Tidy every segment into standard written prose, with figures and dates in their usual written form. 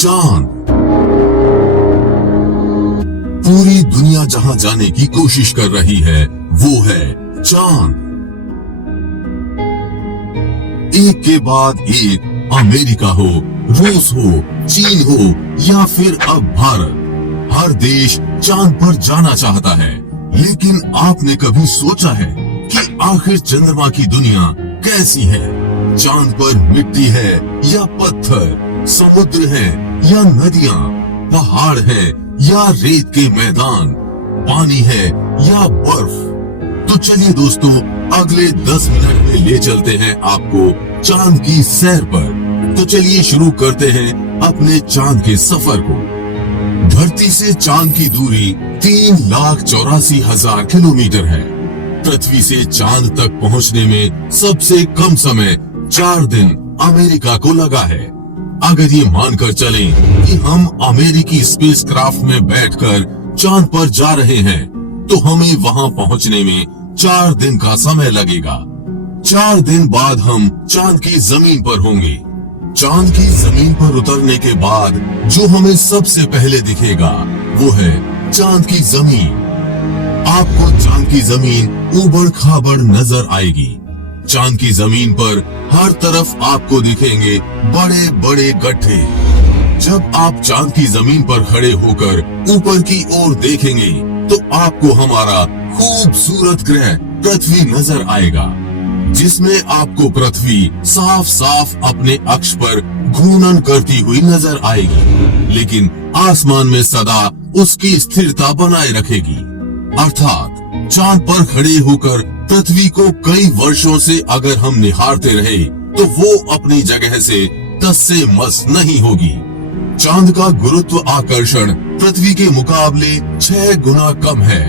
चांद। पूरी दुनिया जहां जाने की कोशिश कर रही है वो है चांद। एक के बाद एक, अमेरिका हो, रूस हो, चीन हो या फिर अब भारत, हर देश चांद पर जाना चाहता है। लेकिन आपने कभी सोचा है कि आखिर चंद्रमा की दुनिया कैसी है? चांद पर मिट्टी है या पत्थर, समुद्र है या नदियां, पहाड़ है या रेत के मैदान, पानी है या बर्फ? तो चलिए दोस्तों, अगले 10 मिनट में ले चलते हैं आपको चांद की सैर पर। तो चलिए शुरू करते हैं अपने चांद के सफर को। धरती से चांद की दूरी 3,84,000 किलोमीटर है। पृथ्वी से चांद तक पहुंचने में सबसे कम समय 4 दिन अमेरिका को लगा है। अगर ये मानकर चलें कि हम अमेरिकी स्पेसक्राफ्ट में बैठकर चांद पर जा रहे हैं, तो हमें वहां पहुंचने में 4 दिन का समय लगेगा। 4 दिन बाद हम चांद की जमीन पर होंगे। चांद की जमीन पर उतरने के बाद जो हमें सबसे पहले दिखेगा वो है चांद की जमीन। आपको चांद की जमीन ऊबड़ खाबड़ नजर आएगी। चांद की जमीन पर हर तरफ आपको दिखेंगे बड़े बड़े गड्ढे। जब आप चांद की जमीन पर खड़े होकर ऊपर की ओर देखेंगे तो आपको हमारा खूबसूरत ग्रह पृथ्वी नजर आएगा, जिसमें आपको पृथ्वी साफ साफ अपने अक्ष पर घूर्णन करती हुई नजर आएगी, लेकिन आसमान में सदा उसकी स्थिरता बनाए रखेगी। अर्थात चांद पर खड़े होकर पृथ्वी को कई वर्षों से अगर हम निहारते रहे तो वो अपनी जगह से टस से मस नहीं होगी। चांद का गुरुत्व आकर्षण पृथ्वी के मुकाबले 6 गुना कम है,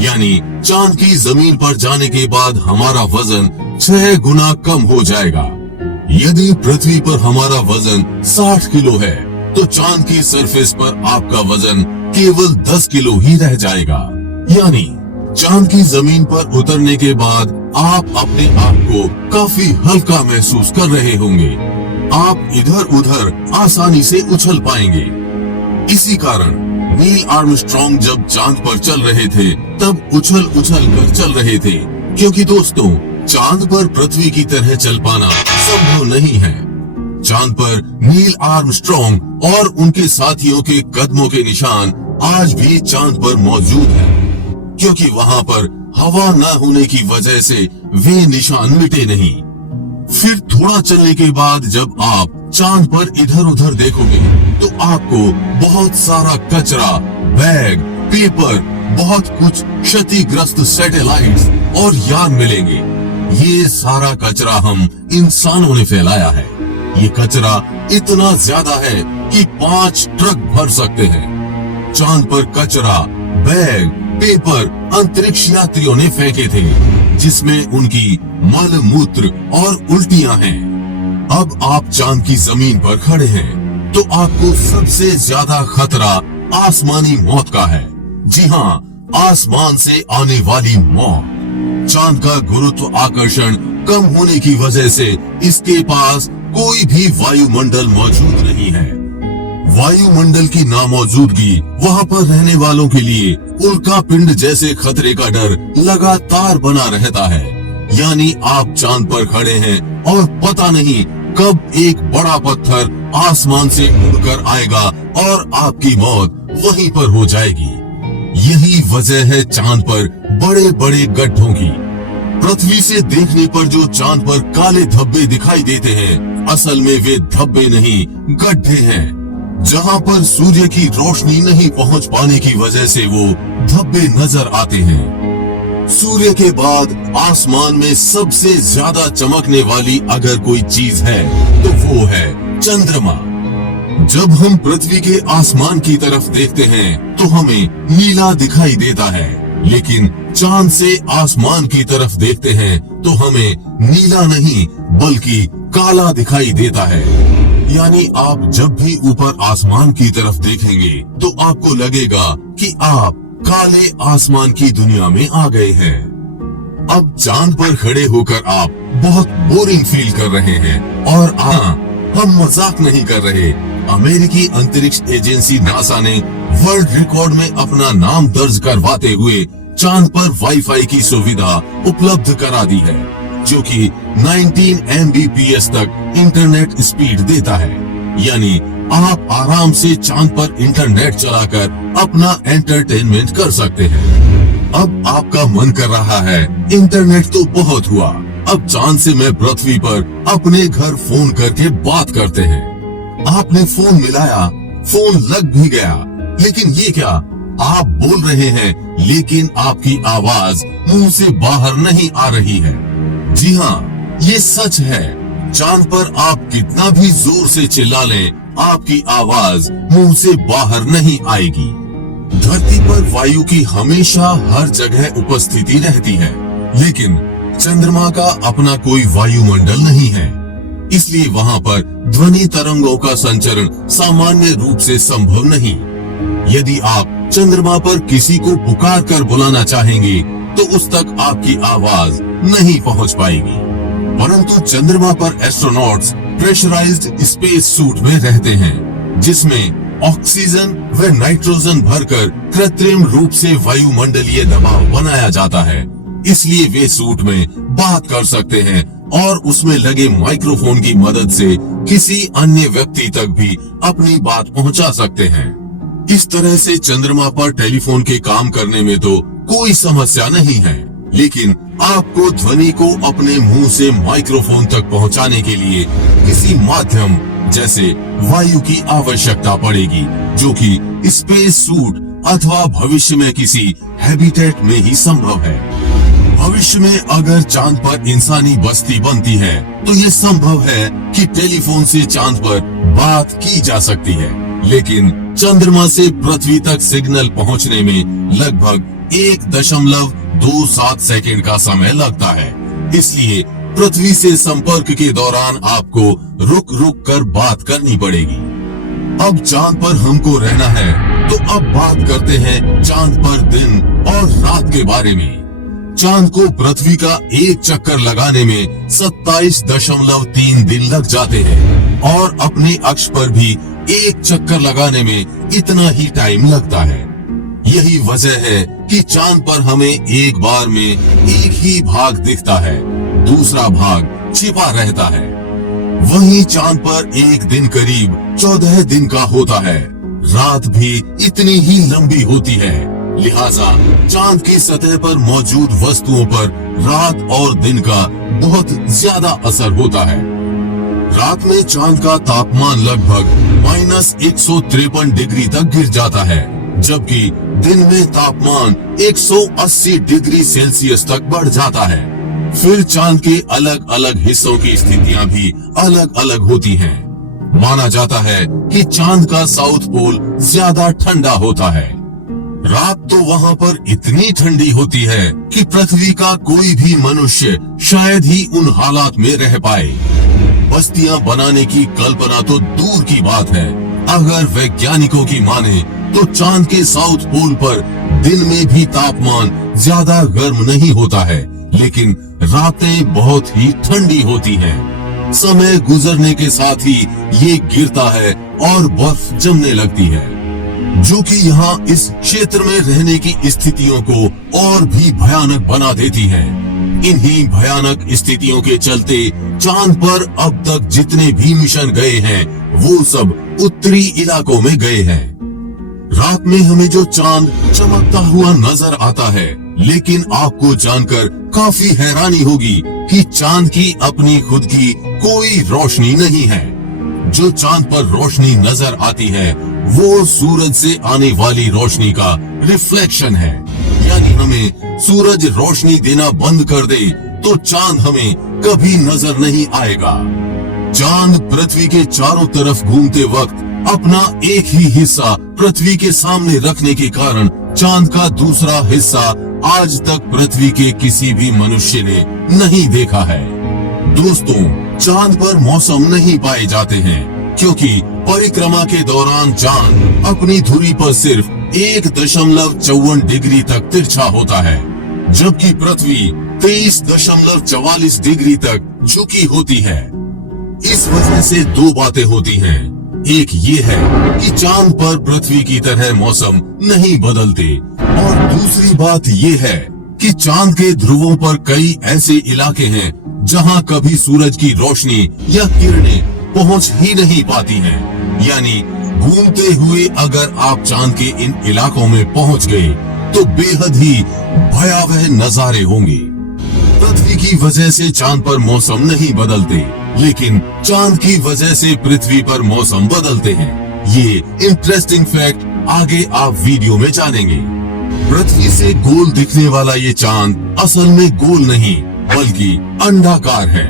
यानी चांद की जमीन पर जाने के बाद हमारा वजन 6 गुना कम हो जाएगा। यदि पृथ्वी पर हमारा वजन 60 किलो है तो चांद की सरफेस पर आपका वजन केवल 10 किलो ही रह जाएगा। यानी चांद की जमीन पर उतरने के बाद आप अपने आप को काफी हल्का महसूस कर रहे होंगे। आप इधर उधर आसानी से उछल पाएंगे। इसी कारण नील आर्मस्ट्रॉन्ग जब चांद पर चल रहे थे तब उछल उछल कर चल रहे थे, क्योंकि दोस्तों चांद पर पृथ्वी की तरह चल पाना संभव नहीं है। चांद पर नील आर्मस्ट्रॉन्ग और उनके साथियों के कदमों के निशान आज भी चांद पर मौजूद हैं, क्योंकि वहां पर हवा न होने की वजह से वे निशान मिटे नहीं। फिर थोड़ा चलने के बाद जब आप चांद पर इधर उधर देखोगे तो आपको बहुत सारा कचरा, बैग, पेपर, बहुत कुछ क्षतिग्रस्त सैटेलाइट्स और यान मिलेंगे। ये सारा कचरा हम इंसानों ने फैलाया है। ये कचरा इतना ज्यादा है कि 5 ट्रक भर सकते हैं। चांद पर कचरा, बैग, पेपर अंतरिक्ष यात्रियों ने फेंके थे, जिसमें उनकी मल मूत्र और उल्टियां हैं। अब आप चांद की जमीन पर खड़े हैं तो आपको सबसे ज्यादा खतरा आसमानी मौत का है। जी हाँ, आसमान से आने वाली मौत। चांद का गुरुत्व आकर्षण कम होने की वजह से इसके पास कोई भी वायुमंडल मौजूद नहीं है। वायुमंडल की नामौजूदगी वहां पर रहने वालों के लिए उल्का पिंड जैसे खतरे का डर लगातार बना रहता है। यानी आप चांद पर खड़े हैं और पता नहीं कब एक बड़ा पत्थर आसमान से उड़कर आएगा और आपकी मौत वहीं पर हो जाएगी। यही वजह है चांद पर बड़े बड़े गड्ढों की। पृथ्वी से देखने पर जो चांद पर काले धब्बे दिखाई देते हैं, असल में वे धब्बे नहीं, गड्ढे हैं। जहां पर सूर्य की रोशनी नहीं पहुंच पाने की वजह से वो धब्बे नजर आते हैं। सूर्य के बाद आसमान में सबसे ज्यादा चमकने वाली अगर कोई चीज है तो वो है चंद्रमा। जब हम पृथ्वी के आसमान की तरफ देखते हैं तो हमें नीला दिखाई देता है, लेकिन चांद से आसमान की तरफ देखते हैं तो हमें नीला नहीं बल्कि काला दिखाई देता है। यानी आप जब भी ऊपर आसमान की तरफ देखेंगे तो आपको लगेगा कि आप काले आसमान की दुनिया में आ गए हैं। अब चांद पर खड़े होकर आप बहुत बोरिंग फील कर रहे हैं, और हाँ, हम मजाक नहीं कर रहे। अमेरिकी अंतरिक्ष एजेंसी नासा ने वर्ल्ड रिकॉर्ड में अपना नाम दर्ज करवाते हुए चांद पर वाईफाई की सुविधा उपलब्ध करा दी है, जो कि 19 Mbps तक इंटरनेट स्पीड देता है। यानी आप आराम से चांद पर इंटरनेट चलाकर अपना एंटरटेनमेंट कर सकते हैं। अब आपका मन कर रहा है इंटरनेट तो बहुत हुआ, अब चांद से मैं पृथ्वी पर अपने घर फोन करके बात करते हैं। आपने फोन मिलाया, फोन लग भी गया, लेकिन ये क्या, आप बोल रहे हैं लेकिन आपकी आवाज मुंह से बाहर नहीं आ रही है। जी हाँ, ये सच है। चांद पर आप कितना भी जोर से चिल्ला लें, आपकी आवाज मुंह से बाहर नहीं आएगी। धरती पर वायु की हमेशा हर जगह उपस्थिति रहती है, लेकिन चंद्रमा का अपना कोई वायुमंडल नहीं है, इसलिए वहाँ पर ध्वनि तरंगों का संचरण सामान्य रूप से संभव नहीं। यदि आप चंद्रमा पर किसी को पुकार कर बुलाना चाहेंगे तो उस तक आपकी आवाज नहीं पहुँच पाएगी। परंतु चंद्रमा पर एस्ट्रोनॉट्स प्रेशराइज्ड स्पेस सूट में रहते हैं, जिसमें ऑक्सीजन व नाइट्रोजन भरकर कृत्रिम रूप से वायुमंडलीय दबाव बनाया जाता है। इसलिए वे सूट में बात कर सकते हैं और उसमें लगे माइक्रोफोन की मदद से किसी अन्य व्यक्ति तक भी अपनी बात पहुंचा सकते हैं। इस तरह से चंद्रमा पर टेलीफोन के काम करने में तो कोई समस्या नहीं है, लेकिन आपको ध्वनि को अपने मुंह से माइक्रोफोन तक पहुंचाने के लिए किसी माध्यम जैसे वायु की आवश्यकता पड़ेगी, जो कि स्पेस सूट अथवा भविष्य में किसी हैबिटेट में ही संभव है। भविष्य में अगर चांद पर इंसानी बस्ती बनती है तो ये संभव है कि टेलीफोन से चांद पर बात की जा सकती है, लेकिन चंद्रमा से पृथ्वी तक सिग्नल पहुंचने में लगभग 1.27 सेकंड का समय लगता है। इसलिए पृथ्वी से संपर्क के दौरान आपको रुक रुक कर बात करनी पड़ेगी। अब चांद पर हमको रहना है, तो अब बात करते हैं चांद पर दिन और रात के बारे में। चांद को पृथ्वी का एक चक्कर लगाने में 27.3 दिन लग जाते हैं और अपने अक्ष पर भी एक चक्कर लगाने में इतना ही टाइम लगता है। यही वजह है कि चांद पर हमें एक बार में एक ही भाग दिखता है, दूसरा भाग छिपा रहता है। वहीं चांद पर एक दिन करीब 14 दिन का होता है, रात भी इतनी ही लंबी होती है। लिहाजा चांद की सतह पर मौजूद वस्तुओं पर रात और दिन का बहुत ज्यादा असर होता है। रात में चांद का तापमान लगभग -153 डिग्री तक गिर जाता है, जबकि दिन में तापमान 180 डिग्री सेल्सियस तक बढ़ जाता है। फिर चांद के अलग अलग हिस्सों की स्थितियां भी अलग अलग होती हैं। माना जाता है कि चांद का साउथ पोल ज्यादा ठंडा होता है। रात तो वहाँ पर इतनी ठंडी होती है कि पृथ्वी का कोई भी मनुष्य शायद ही उन हालात में रह पाए। बस्तियां बनाने की कल्पना तो दूर की बात है। अगर वैज्ञानिकों की माने तो चांद के साउथ पोल पर दिन में भी तापमान ज्यादा गर्म नहीं होता है, लेकिन रातें बहुत ही ठंडी होती हैं। समय गुजरने के साथ ही ये गिरता है और बर्फ जमने लगती है, जो कि यहाँ इस क्षेत्र में रहने की स्थितियों को और भी भयानक बना देती है। इन्हीं भयानक स्थितियों के चलते चांद पर अब तक जितने भी मिशन गए हैं वो सब उत्तरी इलाकों में गए हैं। रात में हमें जो चांद चमकता हुआ नजर आता है, लेकिन आपको जानकर काफी हैरानी होगी कि चांद की अपनी खुद की कोई रोशनी नहीं है। जो चांद पर रोशनी नजर आती है वो सूरज से आने वाली रोशनी का रिफ्लेक्शन है। यानी हमें सूरज रोशनी देना बंद कर दे तो चांद हमें कभी नजर नहीं आएगा। चांद पृथ्वी के चारों तरफ घूमते वक्त अपना एक ही हिस्सा पृथ्वी के सामने रखने के कारण चांद का दूसरा हिस्सा आज तक पृथ्वी के किसी भी मनुष्य ने नहीं देखा है। दोस्तों, चांद पर मौसम नहीं पाए जाते हैं क्योंकि परिक्रमा के दौरान चांद अपनी धुरी पर सिर्फ 1.54 डिग्री तक तिरछा होता है, जबकि पृथ्वी 23.44 डिग्री तक झुकी होती है। इस वजह से दो बातें होती हैं। एक ये है कि चांद पर पृथ्वी की तरह मौसम नहीं बदलते, और दूसरी बात ये है कि चांद के ध्रुवों पर कई ऐसे इलाके हैं जहां कभी सूरज की रोशनी या किरणें पहुंच ही नहीं पाती हैं। यानी घूमते हुए अगर आप चांद के इन इलाकों में पहुंच गए तो बेहद ही भयावह नजारे होंगे। पृथ्वी की वजह से चांद पर मौसम नहीं बदलते, लेकिन चांद की वजह से पृथ्वी पर मौसम बदलते हैं। ये इंटरेस्टिंग फैक्ट आगे आप वीडियो में जानेंगे। पृथ्वी से गोल दिखने वाला ये चांद असल में गोल नहीं बल्कि अंडाकार है।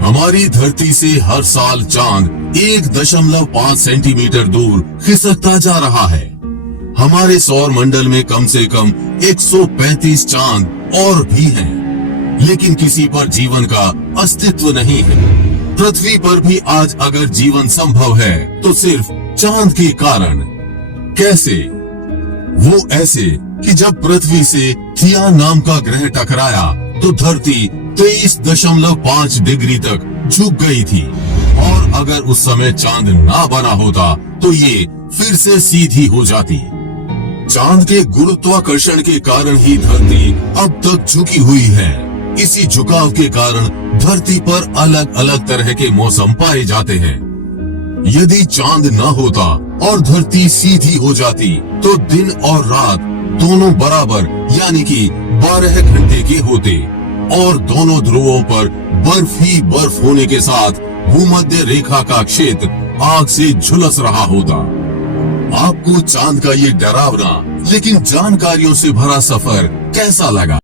हमारी धरती से हर साल चांद 1.5 सेंटीमीटर दूर खिसकता जा रहा है। हमारे सौर मंडल में कम से कम 135 चांद और भी हैं, लेकिन किसी पर जीवन का अस्तित्व नहीं है। पृथ्वी पर भी आज अगर जीवन संभव है तो सिर्फ चांद के कारण। कैसे? वो ऐसे कि जब पृथ्वी से थिया नाम का ग्रह टकराया तो धरती 23.5 डिग्री तक झुक गई थी, और अगर उस समय चांद ना बना होता तो ये फिर से सीधी हो जाती। चांद के गुरुत्वाकर्षण के कारण ही धरती अब तक झुकी हुई है। इसी झुकाव के कारण धरती पर अलग अलग तरह के मौसम पाए जाते हैं। यदि चांद न होता और धरती सीधी हो जाती तो दिन और रात दोनों बराबर यानी कि 12 घंटे के होते, और दोनों ध्रुवों पर बर्फ ही बर्फ होने के साथ भूमध्य रेखा का क्षेत्र आग से झुलस रहा होता। आपको चांद का ये डरावना लेकिन जानकारियों से भरा सफर कैसा लगा?